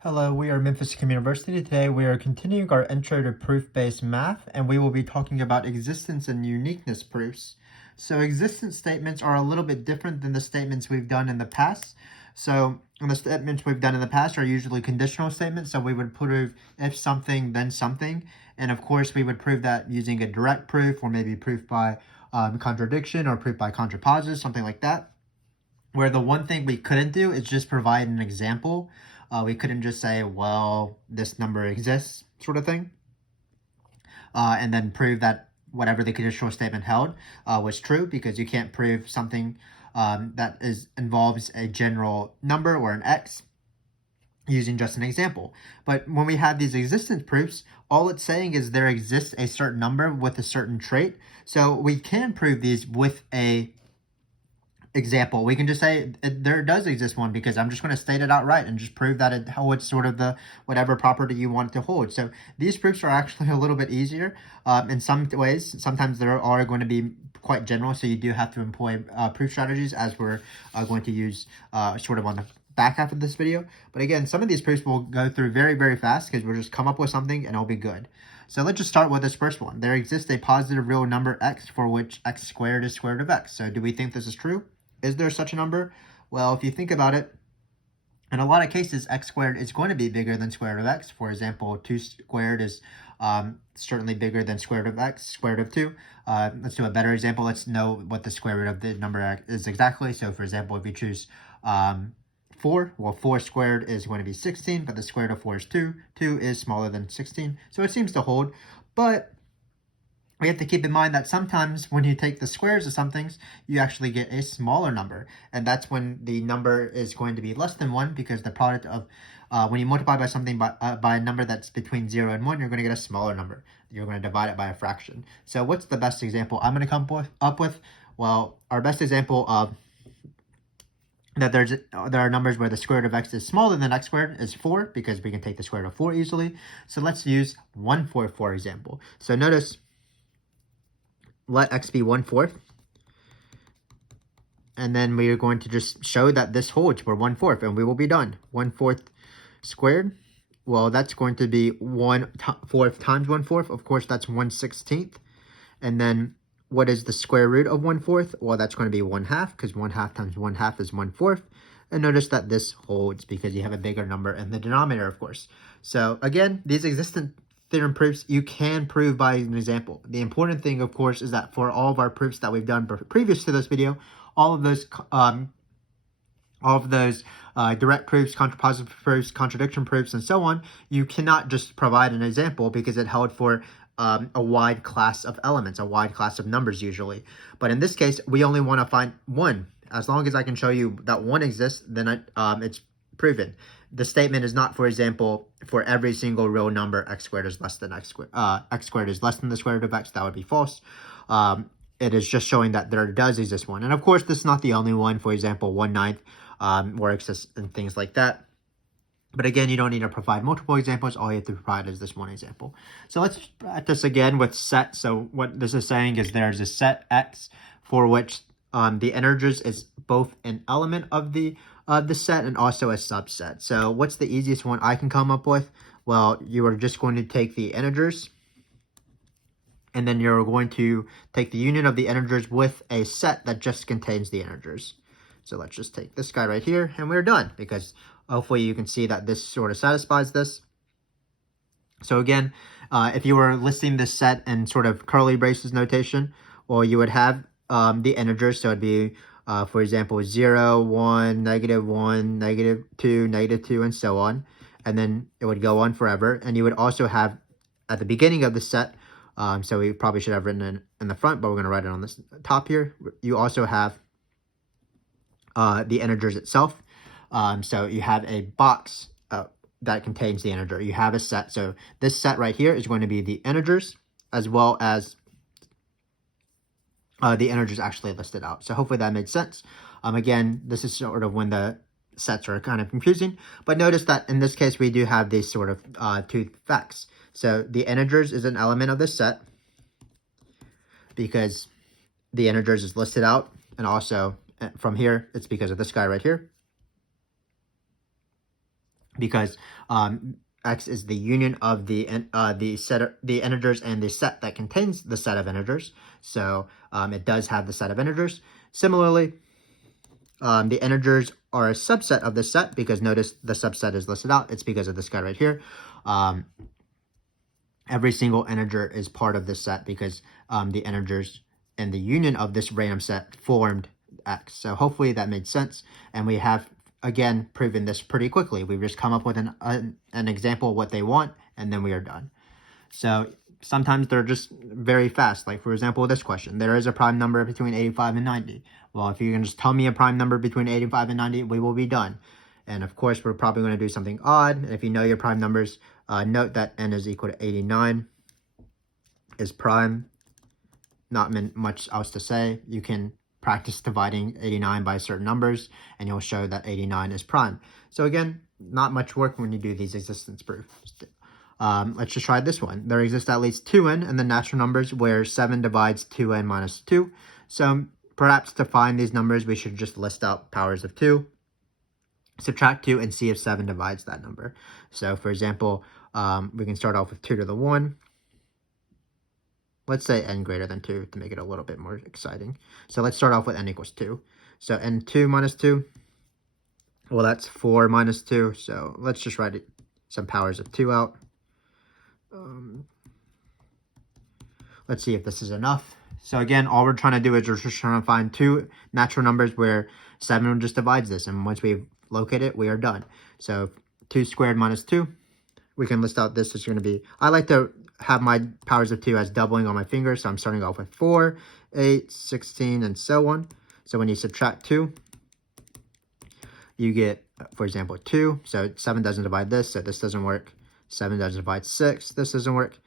Hello, we are Memphis Communiversity. Today we are continuing our intro to proof-based math, and we will be talking about existence and uniqueness proofs. So existence statements are a little bit different than the statements we've done in the past. So the statements we've done in the past are usually conditional statements. So we would prove if something, then something. And of course, we would prove that using a direct proof, or maybe proof by contradiction, or proof by contrapositive, something like that. Where the one thing we couldn't do is just provide an example. We couldn't just say, well, this number exists, sort of thing, and then prove that whatever the conditional statement held was true, because you can't prove something that involves a general number or an x using just an example. But when we have these existence proofs, all it's saying is there exists a certain number with a certain trait. So we can prove these with a example. We can just say there does exist one, because I'm just going to state it outright and just prove that it holds sort of the whatever property you want it to hold. So these proofs are actually a little bit easier in some ways. Sometimes there are going to be quite general, so you do have to employ proof strategies, as we're going to use sort of on the back half of this video. But again, some of these proofs will go through very, very fast, because we'll just come up with something and it'll be good. So let's just start with this first one. There exists a positive real number x for which x squared is square root of x. So do we think this is true? Is there such a number? Well, if you think about it, in a lot of cases, x squared is going to be bigger than square root of x. For example, 2 squared is certainly bigger than square root of x, square root of 2. Let's do a better example. Let's know what the square root of the number is exactly. So, for example, if you choose 4, well, 4 squared is going to be 16, but the square root of 4 is 2. 2 is smaller than 16, so it seems to hold. But we have to keep in mind that sometimes when you take the squares of some things, you actually get a smaller number. And that's when the number is going to be less than 1, because the product of, when you multiply by something by a number that's between 0 and 1, you're going to get a smaller number. You're going to divide it by a fraction. So what's the best example I'm going to come up with? Well, our best example of that there are numbers where the square root of x is smaller than x squared is 4, because we can take the square root of 4 easily. So let's use 1/4, for example. So notice, let x be 1/4, and then we are going to just show that this holds for 1/4, and we will be done. 1/4 squared, well, that's going to be 1/4 times 1/4. Of course, that's 1/16. And then what is the square root of 1/4? Well, that's going to be 1/2, because 1/2 times 1/2 is 1/4. And notice that this holds because you have a bigger number in the denominator, of course. So again, these existent theorem proofs you can prove by an example. The important thing, of course, is that for all of our proofs that we've done previous to this video, all of those direct proofs, contrapositive proofs, contradiction proofs, and so on, you cannot just provide an example, because it held for a wide class of elements, a wide class of numbers usually. But in this case, we only want to find one. As long as I can show you that one exists, then it's proven. The statement is not, for example, for every single real number, x squared is less than x squared. X squared is less than the square root of x. That would be false. It is just showing that there does exist one. And of course, this is not the only one. For example, 1/9 works, and things like that. But again, you don't need to provide multiple examples. All you have to provide is this one example. So let's practice again with set. So what this is saying is there's a set x for which the integers is both an element of the set and also a subset. So what's the easiest one I can come up with? Well, you are just going to take the integers, and then you're going to take the union of the integers with a set that just contains the integers. So let's just take this guy right here, and we're done, because hopefully you can see that this sort of satisfies this. So again, if you were listing this set in sort of curly braces notation, well, you would have the integers. So it'd be, for example, 0, 1, -1, -2, -2, and so on. And then it would go on forever. And you would also have at the beginning of the set, so we probably should have written it in the front, but we're going to write it on this top here. You also have the integers itself. So you have a box that contains the integer. You have a set. So this set right here is going to be the integers, as well as the integers actually listed out. So hopefully that made sense. Again, this is sort of when the sets are kind of confusing. But notice that in this case, we do have these sort of two facts. So the integers is an element of this set, because the integers is listed out. And also from here, it's because of this guy right here. because x is the union of the integers and the set that contains the set of integers. So it does have the set of integers. Similarly, the integers are a subset of this set, because notice the subset is listed out. It's because of this guy right here. Every single integer is part of this set because the integers and the union of this random set formed x. So hopefully that made sense. And we have, again, proven this pretty quickly. We've just come up with an example of what they want, and then we are done. So sometimes they're just very fast. Like, for example, this question. There is a prime number between 85 and 90. Well, if you can just tell me a prime number between 85 and 90, we will be done. And of course, we're probably going to do something odd. And if you know your prime numbers, note that n is equal to 89 is prime. Not much else to say. You can practice dividing 89 by certain numbers, and you'll show that 89 is prime. So again, not much work when you do these existence proofs. Let's just try this one. There exists at least 2n in the natural numbers where 7 divides 2n minus 2. So perhaps to find these numbers, we should just list out powers of 2, subtract 2, and see if 7 divides that number. So for example, we can start off with 2 to the 1. Let's say n greater than 2 to make it a little bit more exciting. So let's start off with n equals 2. So n2 minus 2, well, that's 4 minus 2. So let's just write some powers of 2 out. Let's see if this is enough. So again, all we're trying to do is we're just trying to find 2 natural numbers where 7 just divides this. And once we locate it, we are done. So 2 squared minus 2. We can list out this is going to be, I like to have my powers of 2 as doubling on my fingers. So I'm starting off with 4, 8, 16, and so on. So when you subtract 2, you get, for example, 2. So 7 doesn't divide this, so this doesn't work. 7 doesn't divide 6. This doesn't work.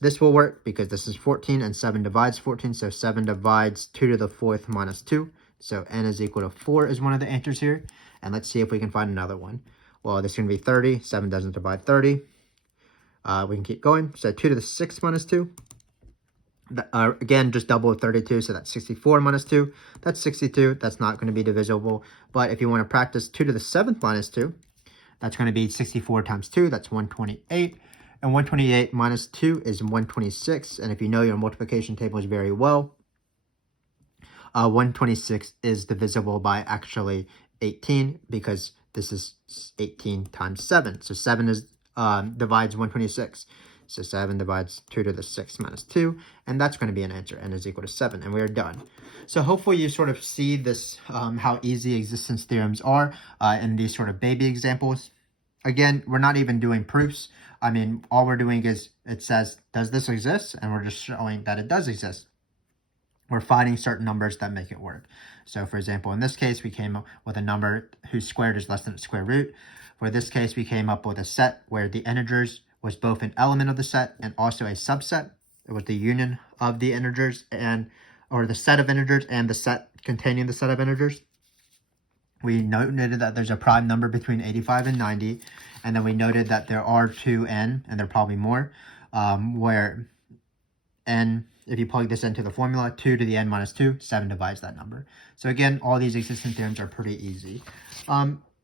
This will work because this is 14 and 7 divides 14. So 7 divides 2 to the 4th minus 2. So n is equal to 4 is one of the answers here. And let's see if we can find another one. Well, this is going to be 30. 7 doesn't divide 30. We can keep going. So 2 to the 6th minus 2. Again, just double 32. So that's 64 minus 2. That's 62. That's not going to be divisible. But if you want to practice 2 to the 7th minus 2, that's going to be 64 times 2. That's 128. And 128 minus 2 is 126. And if you know your multiplication tables very well, 126 is divisible by actually 18 because this is 18 times 7. So 7 is divides 126. So 7 divides 2 to the 6th minus 2. And that's going to be an answer. N is equal to 7. And we are done. So hopefully you sort of see this, how easy existence theorems are in these sort of baby examples. Again, we're not even doing proofs. I mean, all we're doing is it says, does this exist? And we're just showing that it does exist. We're finding certain numbers that make it work. So for example, in this case, we came up with a number whose squared is less than its square root. For this case, we came up with a set where the integers was both an element of the set and also a subset. It was the union of the integers or the set of integers and the set containing the set of integers. We noted that there's a prime number between 85 and 90. And then we noted that there are 2n, and there are probably more, where n, if you plug this into the formula, 2 to the n minus 2, 7 divides that number. So again, all these existence theorems are pretty easy.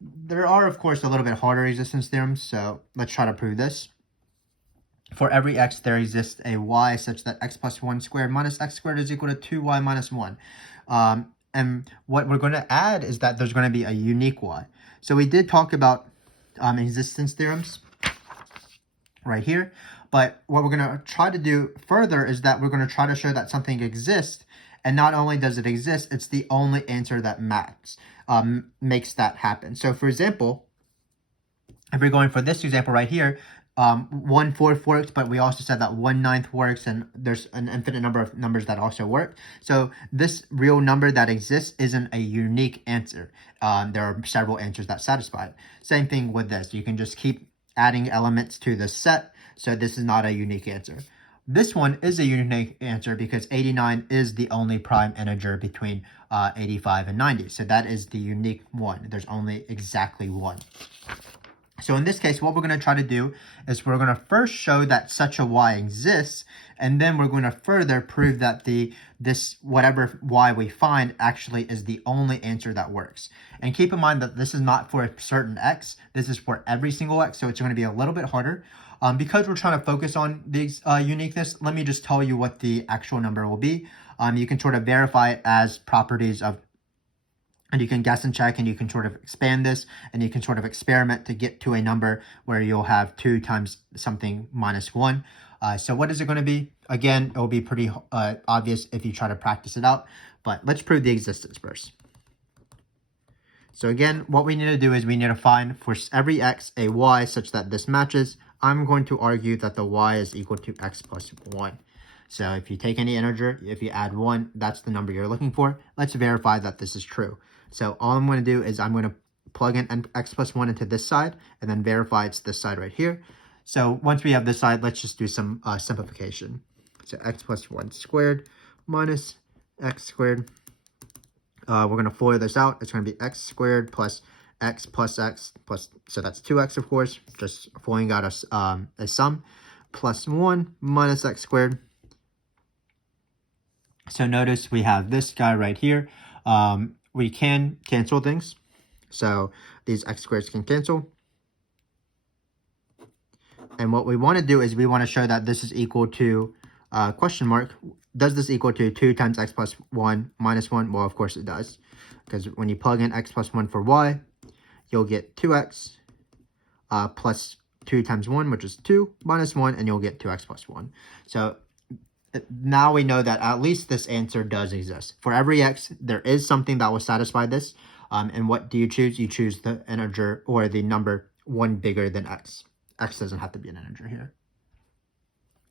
There are, of course, a little bit harder existence theorems, so let's try to prove this. For every x, there exists a y such that x plus 1 squared minus x squared is equal to 2y minus 1. And what we're going to add is that there's going to be a unique y. So we did talk about existence theorems right here. But what we're going to try to do further is that we're going to try to show that something exists. And not only does it exist, it's the only answer that makes that happen. So for example, if we're going for this example right here, 1/4 works, but we also said that 1/9 works, and there's an infinite number of numbers that also work. So this real number that exists isn't a unique answer. There are several answers that satisfy it. Same thing with this. You can just keep adding elements to the set. So this is not a unique answer. This one is a unique answer because 89 is the only prime integer between 85 and 90. So that is the unique one. There's only exactly one. So in this case, what we're going to try to do is we're going to first show that such a y exists, and then we're going to further prove that this whatever y we find actually is the only answer that works. And keep in mind that this is not for a certain x, this is for every single x, so it's going to be a little bit harder. Because we're trying to focus on the uniqueness, let me just tell you what the actual number will be. You can sort of verify it as properties of, and you can guess and check, and you can sort of expand this, and you can sort of experiment to get to a number where you'll have 2 times something minus 1. So what is it going to be? Again, it will be pretty obvious if you try to practice it out, but let's prove the existence first. So again, what we need to do is we need to find for every x a y such that this matches. I'm going to argue that the y is equal to x plus 1. So if you take any integer, if you add 1, that's the number you're looking for. Let's verify that this is true. So all I'm going to do is I'm going to plug in x plus 1 into this side and then verify it's this side right here. So once we have this side, let's just do some simplification. So x plus 1 squared minus x squared. We're going to FOIL this out. It's going to be x squared plus x plus, so that's 2x, of course, just FOILing out a sum, plus 1 minus x squared. So notice we have this guy right here. We can cancel things. So these x squareds can cancel. And what we want to do is we want to show that this is equal to, question mark, does this equal to 2 times x plus 1 minus 1? Well, of course it does. Because when you plug in x plus 1 for y, you'll get 2x plus 2 times 1, which is 2, minus 1, and you'll get 2x plus 1. So now we know that at least this answer does exist. For every x, there is something that will satisfy this. And what do you choose? You choose the integer or the number 1 bigger than x. X doesn't have to be an integer here.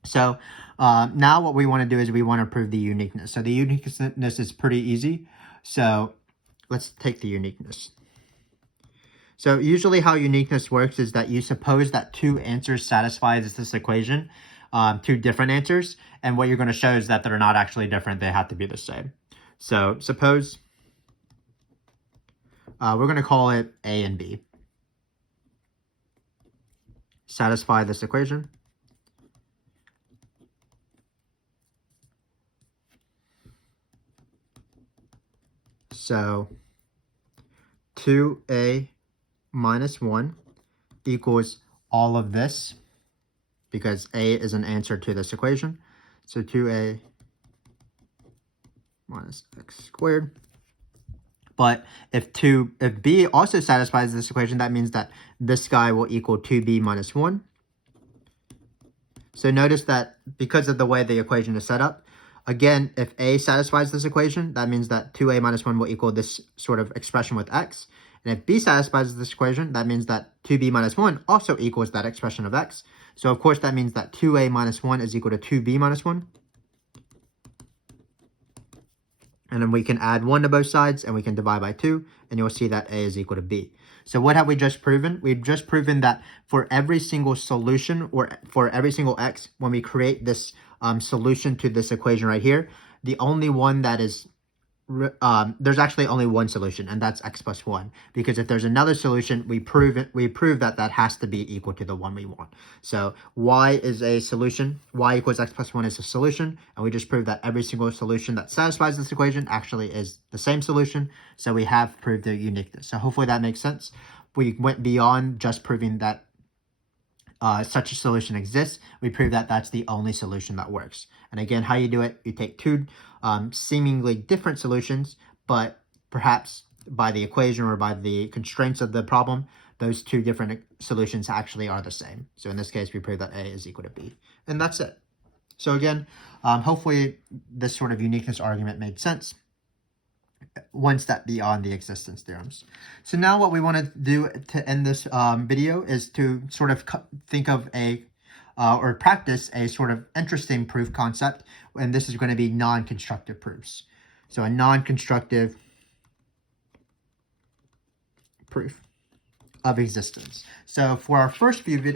So now what we want to do is we want to prove the uniqueness. So the uniqueness is pretty easy. So let's take the uniqueness. So usually how uniqueness works is that you suppose that 2 answers satisfy this equation, 2 different answers, and what you're going to show is that they're not actually different, they have to be the same. So suppose we're going to call it A and B. Satisfy this equation. So 2a minus 1 equals all of this, because a is an answer to this equation. So 2a minus x squared. But if b also satisfies this equation, that means that this guy will equal 2b minus 1. So notice that because of the way the equation is set up, again, if a satisfies this equation, that means that 2a minus 1 will equal this sort of expression with x. And if b satisfies this equation, that means that 2b minus 1 also equals that expression of x. So of course that means that 2a minus 1 is equal to 2b minus 1. And then we can add 1 to both sides, and we can divide by 2, and you'll see that a is equal to b. So what have we just proven? We've just proven that for every single solution, or for every single x, when we create this solution to this equation right here, the only one that is, there's actually only one solution, and that's x plus 1. Because if there's another solution, we prove that that has to be equal to the one we want. So y is a solution, y equals x plus 1 is a solution, and we just proved that every single solution that satisfies this equation actually is the same solution. So we have proved their uniqueness. So hopefully that makes sense. We went beyond just proving that such a solution exists. We prove that that's the only solution that works. And again, how you do it, you take 2 seemingly different solutions, but perhaps by the equation or by the constraints of the problem, those 2 different solutions actually are the same. So in this case, we prove that A is equal to B. And that's it. So again, hopefully this sort of uniqueness argument made sense. One step beyond the existence theorems. So now what we want to do to end this video is to sort of think of or practice a sort of interesting proof concept, and this is going to be non-constructive proofs. So a non-constructive proof of existence. So for our first few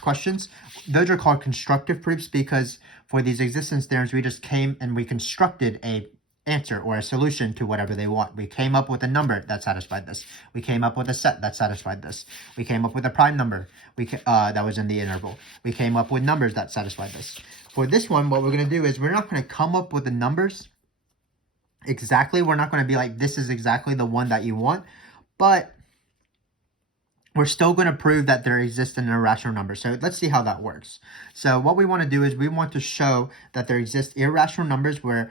questions, those are called constructive proofs because for these existence theorems, we just came and we constructed a answer or a solution to whatever they want. We came up with a number that satisfied this. We came up with a set that satisfied this. We came up with a prime number that was in the interval. We came up with numbers that satisfied this. For this one, what we're going to do is we're not going to come up with the numbers exactly. We're not going to be like, this is exactly the one that you want, but we're still going to prove that there exists an irrational number. So let's see how that works. So what we want to do is we want to show that there exist irrational numbers where,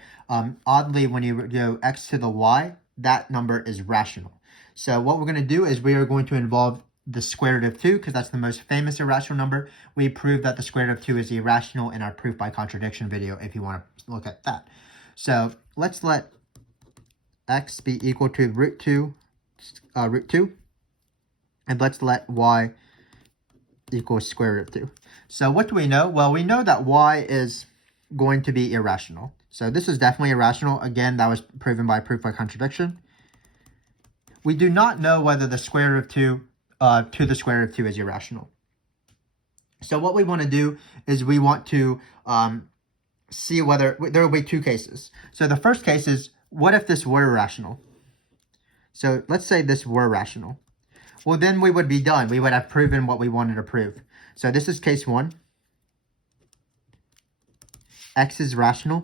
oddly, when you go x to the y, that number is rational. So what we're going to do is we are going to involve the square root of 2, because that's the most famous irrational number. We proved that the square root of 2 is irrational in our proof by contradiction video, if you want to look at that. So let's let x be equal to root 2, and let's let y equal square root of 2. So what do we know? Well, we know that y is going to be irrational. So this is definitely irrational. Again, that was proven by proof by contradiction. We do not know whether the square root of 2 to the square root of 2 is irrational. So what we want to do is we want to see whether there will be two cases. So the first case is, what if this were rational? So let's say this were rational. Well, then we would be done. We would have proven what we wanted to prove. So this is case 1. X is rational.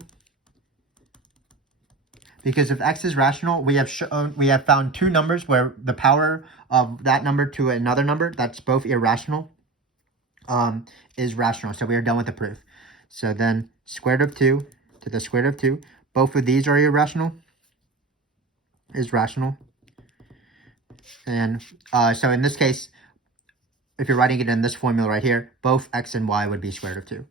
Because if x is rational, we have found two numbers where the power of that number to another number that's both irrational is rational. So we are done with the proof. So then square root of 2 to the square root of 2. Both of these are irrational. Is rational. And so in this case, if you're writing it in this formula right here, both x and y would be square root of 2.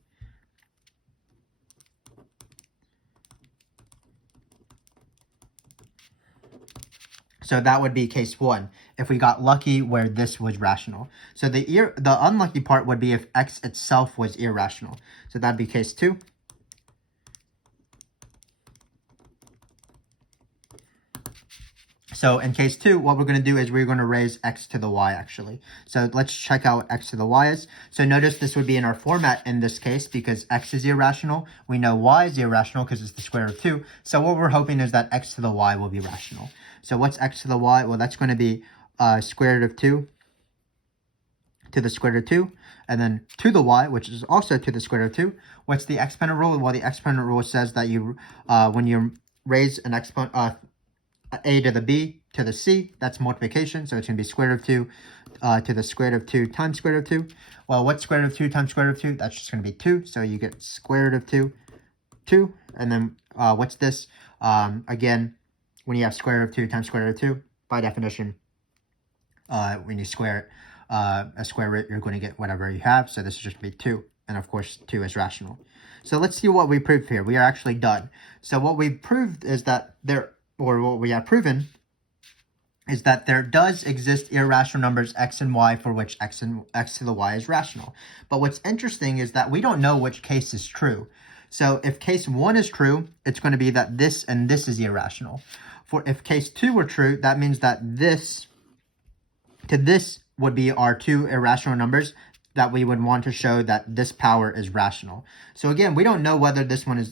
So that would be case 1, if we got lucky where this was rational. So the unlucky part would be if x itself was irrational. So that'd be case 2. So in case 2, what we're going to do is we're going to raise x to the y, actually. So let's check out what x to the y is. So notice this would be in our format in this case because x is irrational. We know y is irrational because it's the square root of 2. So what we're hoping is that x to the y will be rational. So what's x to the y? Well, that's going to be square root of 2 to the square root of 2. And then to the y, which is also to the square root of 2. What's the exponent rule? Well, the exponent rule says that you when you raise an exponent, a to the b to the c, that's multiplication. So it's going to be square root of 2 to the square root of 2 times square root of 2. Well, what's square root of 2 times square root of 2? That's just going to be 2. So you get square root of 2. And then what's this? Again, when you have square root of 2 times square root of 2, by definition, when you square it, a square root, you're going to get whatever you have. So this is just going to be 2. And of course, 2 is rational. So let's see what we proved here. We are actually done. So what we proved is that what we have proven is that there does exist irrational numbers x and y for which x to the y is rational. But what's interesting is that we don't know which case is true. So if case 1 is true, it's going to be that this and this is irrational. For if case 2 were true, that means that this to this would be our two irrational numbers that we would want to show that this power is rational. So again, we don't know whether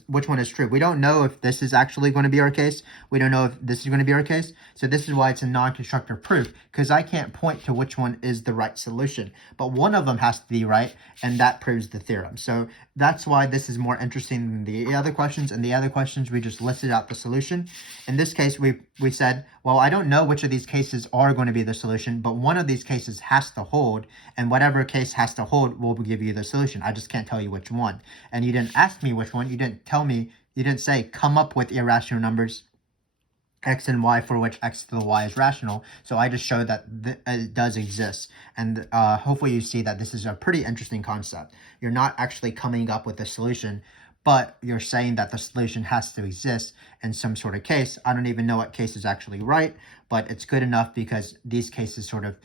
which one is true. We don't know if this is actually going to be our case. We don't know if this is going to be our case. So this is why it's a non-constructive proof, because I can't point to which one is the right solution. But one of them has to be right, and that proves the theorem. So that's why this is more interesting than the other questions. And the other questions, we just listed out the solution. In this case, we said, well, I don't know which of these cases are going to be the solution, but one of these cases has to hold, and whatever case has to hold will give you the solution. I just can't tell you which one. And you didn't ask me which one. You didn't tell me. You didn't say come up with irrational numbers x and y for which x to the y is rational. So I just showed that it does exist. And hopefully you see that this is a pretty interesting concept. You're not actually coming up with a solution, but you're saying that the solution has to exist in some sort of case. I don't even know what case is actually right, but it's good enough because these cases sort of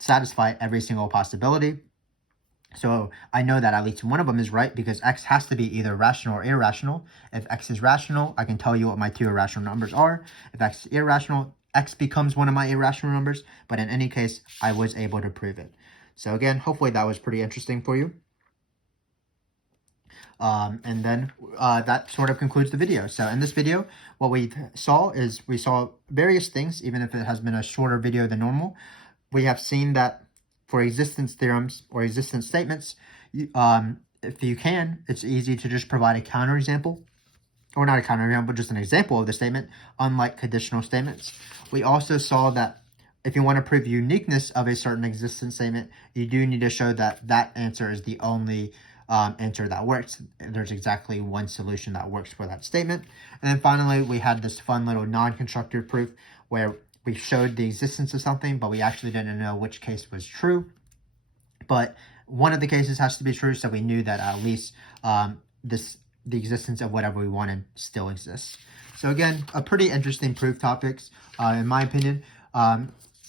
satisfy every single possibility. So I know that at least one of them is right because x has to be either rational or irrational. If x is rational, I can tell you what my two irrational numbers are. If x is irrational, x becomes one of my irrational numbers. But in any case, I was able to prove it. So again, hopefully that was pretty interesting for you. And then that sort of concludes the video. So in this video, what we saw various things, even if it has been a shorter video than normal. We have seen that for existence theorems or existence statements, if you can, it's easy to just provide a counterexample, or not a counterexample, just an example of the statement, unlike conditional statements. We also saw that if you want to prove uniqueness of a certain existence statement, you do need to show that that answer is the only answer that works. There's exactly one solution that works for that statement. And then finally, we had this fun little non-constructive proof where we showed the existence of something, but we actually didn't know which case was true. But one of the cases has to be true, so we knew that at least the existence of whatever we wanted still exists. So again, a pretty interesting proof topics, in my opinion.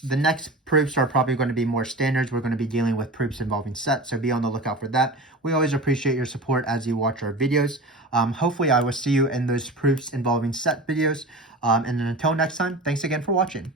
The next proofs are probably going to be more standards. We're going to be dealing with proofs involving sets, so be on the lookout for that. We always appreciate your support as you watch our videos. Hopefully I will see you in those proofs involving set videos. And then until next time, thanks again for watching.